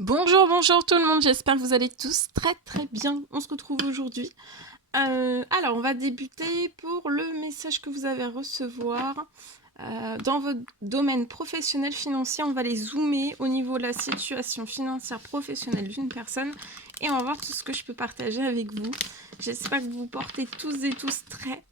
Bonjour, bonjour tout le monde, j'espère que vous allez tous très bien. On se retrouve aujourd'hui. Alors, on va débuter pour le message que vous avez à recevoir. Dans votre domaine professionnel financier, on va les zoomer au niveau de la situation financière professionnelle d'une personne et on va voir tout ce que je peux partager avec vous. J'espère que vous vous portez tous et tous très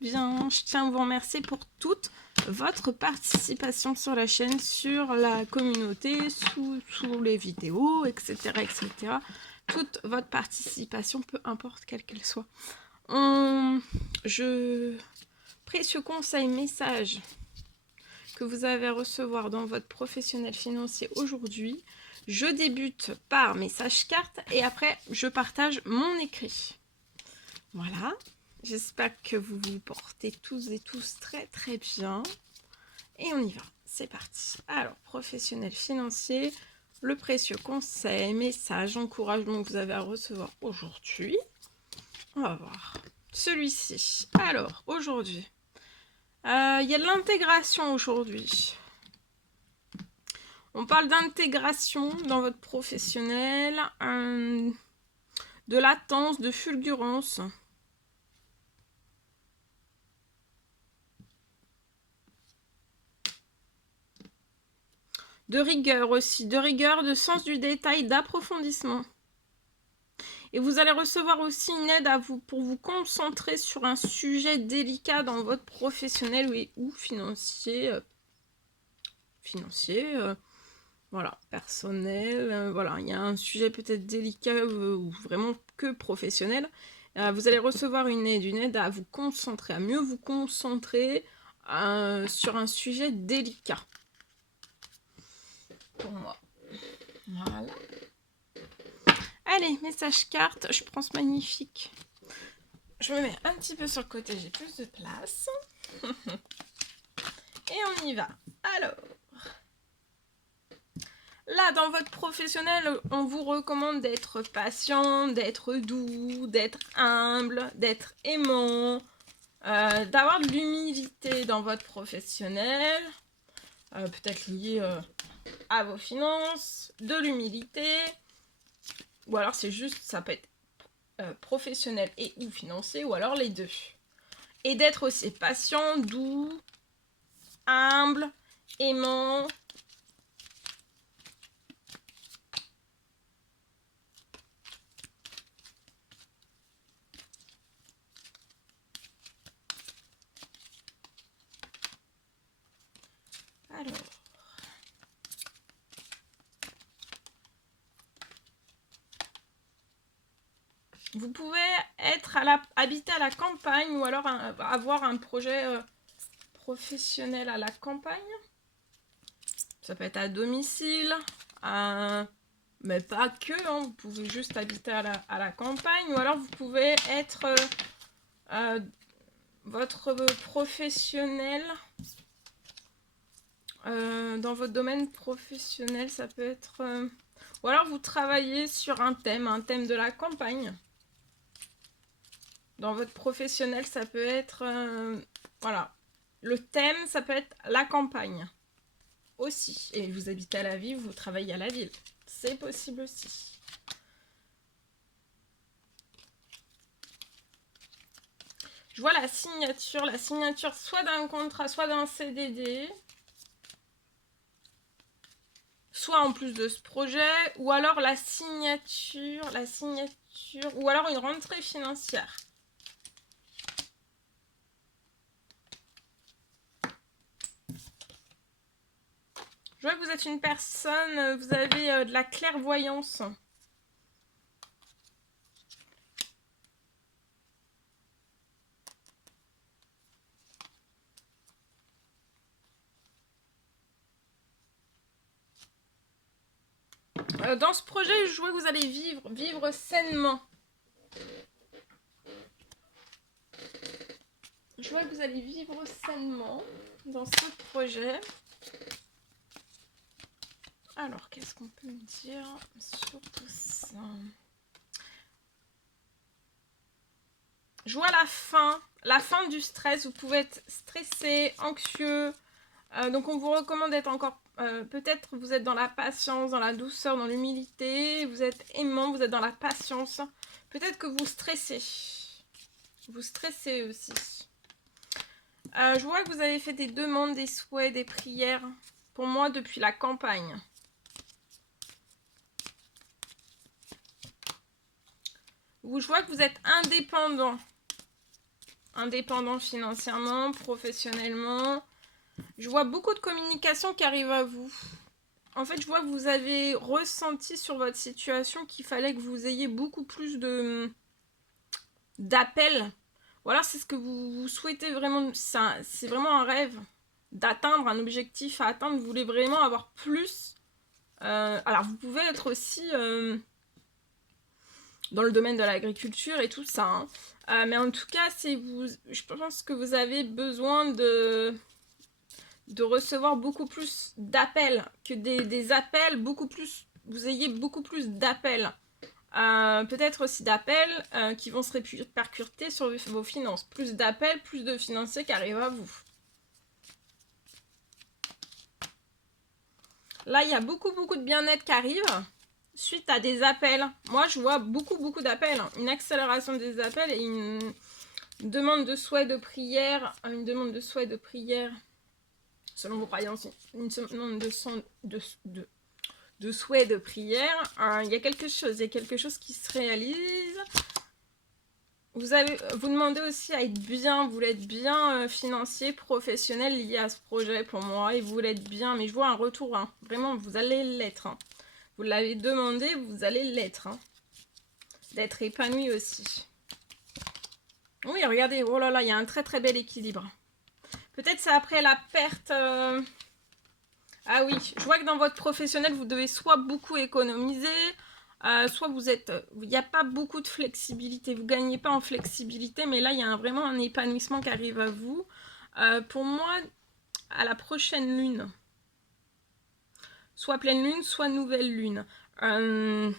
bien. Je tiens à vous remercier pour toute votre participation sur la chaîne, sur la communauté, sous les vidéos, etc. Toute votre participation, peu importe quelle qu'elle soit. Précieux conseil, message que vous avez à recevoir dans votre professionnel financier aujourd'hui. Je débute par message carte et après je partage mon écrit. Voilà, j'espère que vous vous portez tous et tous très bien. Et on y va, c'est parti. Alors, professionnel financier, le précieux conseil, message, encouragement que vous avez à recevoir aujourd'hui. On va voir celui-ci. Alors, aujourd'hui, il y a de l'intégration aujourd'hui. On parle d'intégration dans votre professionnel, de latence, de fulgurance. De rigueur aussi, de rigueur, de sens du détail, d'approfondissement. Et vous allez recevoir aussi une aide pour vous concentrer sur un sujet délicat dans votre professionnel ou financier. Voilà, personnel. Voilà, il y a un sujet peut-être délicat ou vraiment que professionnel. Vous allez recevoir une aide à vous concentrer, à mieux vous concentrer sur un sujet délicat. Pour moi. Voilà. Allez, message carte, je prends ce magnifique. Je me mets un petit peu sur le côté, j'ai plus de place. Et on y va. Alors, là, dans votre professionnel, on vous recommande d'être patient, d'être doux, d'être humble, d'être aimant, d'avoir de l'humilité dans votre professionnel, peut-être lié à vos finances, de l'humilité, ou alors c'est juste, ça peut être professionnel et ou financier, ou alors les deux. Et d'être aussi patient, doux, humble, aimant. Alors, vous pouvez habiter à la campagne ou alors avoir un projet professionnel à la campagne. Ça peut être à domicile, mais pas que, hein, vous pouvez juste habiter à la campagne, ou alors vous pouvez être votre professionnel, dans votre domaine professionnel, ça peut être... ou alors vous travaillez sur un thème de la campagne. Dans votre professionnel, ça peut être... voilà. Le thème, ça peut être la campagne. Aussi. Et vous habitez à la ville, vous travaillez à la ville. C'est possible aussi. Je vois la signature soit d'un contrat, soit d'un CDD, soit en plus de ce projet, ou alors la signature, ou alors une rentrée financière. Je vois que vous êtes une personne, vous avez de la clairvoyance. Dans ce projet, je vois que vous allez vivre sainement. Je vois que vous allez vivre sainement dans ce projet. Alors, qu'est-ce qu'on peut me dire sur tout ça? Je vois la fin du stress. Vous pouvez être stressé, anxieux. Donc, on vous recommande d'être encore Peut-être vous êtes dans la patience, dans la douceur, dans l'humilité. Vous êtes aimant, vous êtes dans la patience. Peut-être que vous stressez. Vous stressez aussi. Je vois que vous avez fait des demandes, des souhaits, des prières. Pour moi, depuis la campagne. Je vois que vous êtes indépendant. Indépendant financièrement, professionnellement. Je vois beaucoup de communication qui arrive à vous. En fait, je vois que vous avez ressenti sur votre situation qu'il fallait que vous ayez beaucoup plus d'appels. Ou alors c'est ce que vous souhaitez vraiment. C'est vraiment un rêve d'atteindre un objectif à atteindre. Vous voulez vraiment avoir plus. Alors vous pouvez être aussi dans le domaine de l'agriculture et tout ça. Hein. Mais en tout cas, je pense que vous avez besoin de recevoir beaucoup plus d'appels, que des appels, beaucoup plus, vous ayez beaucoup plus d'appels. Peut-être aussi d'appels qui vont se répercuter sur vos finances. Plus d'appels, plus de financiers qui arrivent à vous. Là, il y a beaucoup de bien-être qui arrive suite à des appels. Moi, je vois beaucoup d'appels. Une accélération des appels et une demande de souhait de prière. Une demande de souhait de prière selon vos croyances. Une demande de souhait de prière. Il y a quelque chose qui se réalise. Vous demandez aussi à être bien, vous voulez être bien financier, professionnel lié à ce projet pour moi, et vous voulez être bien, mais je vois un retour, hein. Vraiment, vous allez l'être. Hein. Vous l'avez demandé, vous allez l'être. Hein. D'être épanoui aussi. Oui, regardez, oh là là, il y a un très bel équilibre. Peut-être c'est après la perte... Ah oui, je vois que dans votre professionnel, vous devez soit beaucoup économiser, soit vous êtes... Il n'y a pas beaucoup de flexibilité, vous ne gagnez pas en flexibilité, mais là, il y a vraiment un épanouissement qui arrive à vous. Pour moi, à la prochaine lune, soit pleine lune, soit nouvelle lune. Là,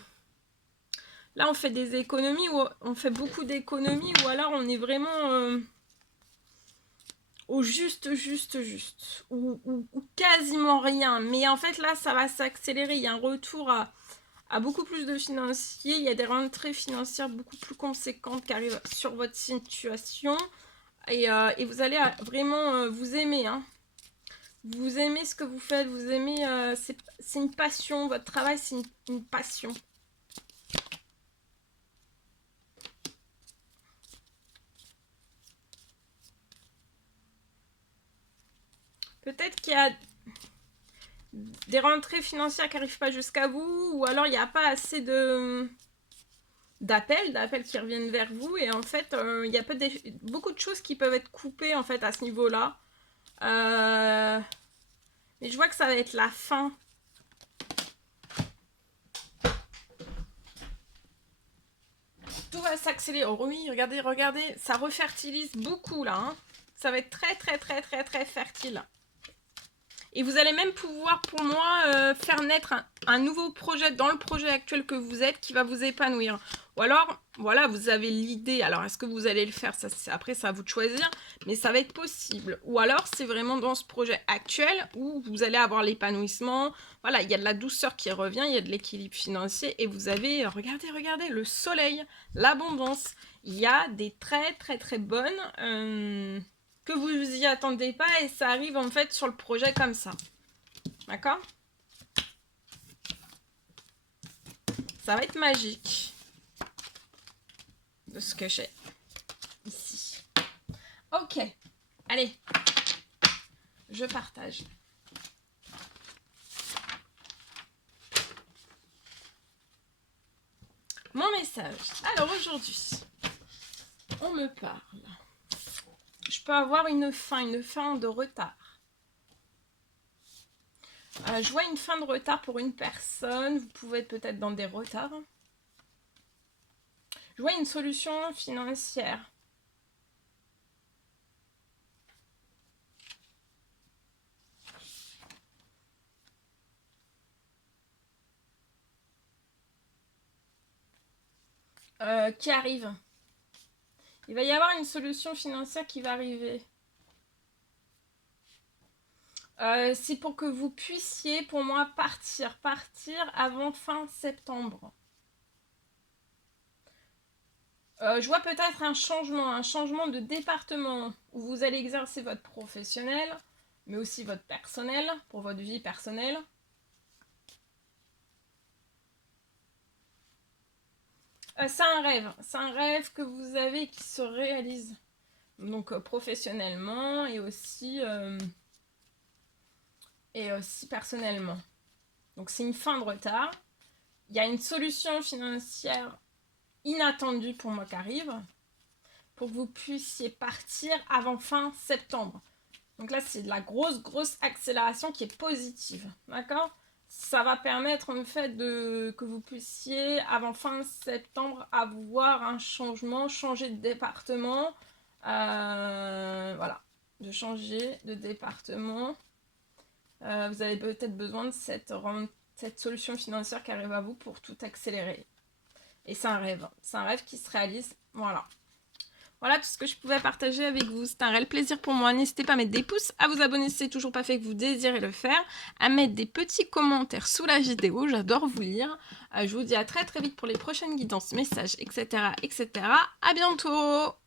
on fait des économies, ou on fait beaucoup d'économies, ou alors on est vraiment au juste, ou quasiment rien. Mais en fait, là, ça va s'accélérer. Il y a un retour à beaucoup plus de financiers. Il y a des rentrées financières beaucoup plus conséquentes qui arrivent sur votre situation. Et vous allez vraiment vous aimer. Hein. Vous aimez ce que vous faites. Vous aimez... c'est une passion. Votre travail, c'est une passion. Peut-être qu'il y a des rentrées financières qui n'arrivent pas jusqu'à vous. Ou alors, il n'y a pas assez d'appels qui reviennent vers vous, et en fait il y a beaucoup de choses qui peuvent être coupées en fait à ce niveau là, mais je vois que ça va être la fin. Tout va s'accélérer. Oh oui, regardez, ça refertilise beaucoup là, hein. Ça va être très fertile. Et vous allez même pouvoir, pour moi, faire naître un nouveau projet dans le projet actuel que vous êtes qui va vous épanouir. Ou alors, voilà, vous avez l'idée. Alors, est-ce que vous allez le faire? Après, c'est à vous de choisir, mais ça va être possible. Ou alors, c'est vraiment dans ce projet actuel où vous allez avoir l'épanouissement. Voilà, il y a de la douceur qui revient, il y a de l'équilibre financier et vous avez, regardez, le soleil, l'abondance. Il y a des très bonnes... que vous y attendez pas et ça arrive en fait sur le projet comme ça. D'accord? Ça va être magique de ce que j'ai ici. Ok, allez, je partage. Mon message. Alors aujourd'hui, on me parle. Je peux avoir une fin de retard. Je vois une fin de retard pour une personne. Vous pouvez être peut-être dans des retards. Je vois une solution financière. Qui arrive. Il va y avoir une solution financière qui va arriver. C'est pour que vous puissiez, pour moi, partir avant fin septembre. Je vois peut-être un changement de département où vous allez exercer votre professionnel, mais aussi votre personnel, pour votre vie personnelle. C'est un rêve que vous avez qui se réalise. Donc professionnellement et aussi personnellement. Donc c'est une fin de retard. Il y a une solution financière inattendue pour moi qui arrive, pour que vous puissiez partir avant fin septembre. Donc là, c'est de la grosse accélération qui est positive. D'accord ? Ça va permettre en fait que vous puissiez, avant fin septembre, avoir un changement, changer de département. Voilà. De changer de département. Vous avez peut-être besoin de cette solution financière qui arrive à vous pour tout accélérer. Et c'est un rêve qui se réalise. Voilà tout ce que je pouvais partager avec vous. C'est un réel plaisir pour moi. N'hésitez pas à mettre des pouces, à vous abonner si c'est toujours pas fait que vous désirez le faire, à mettre des petits commentaires sous la vidéo. J'adore vous lire. Je vous dis à très vite pour les prochaines guidances, messages, etc. À bientôt!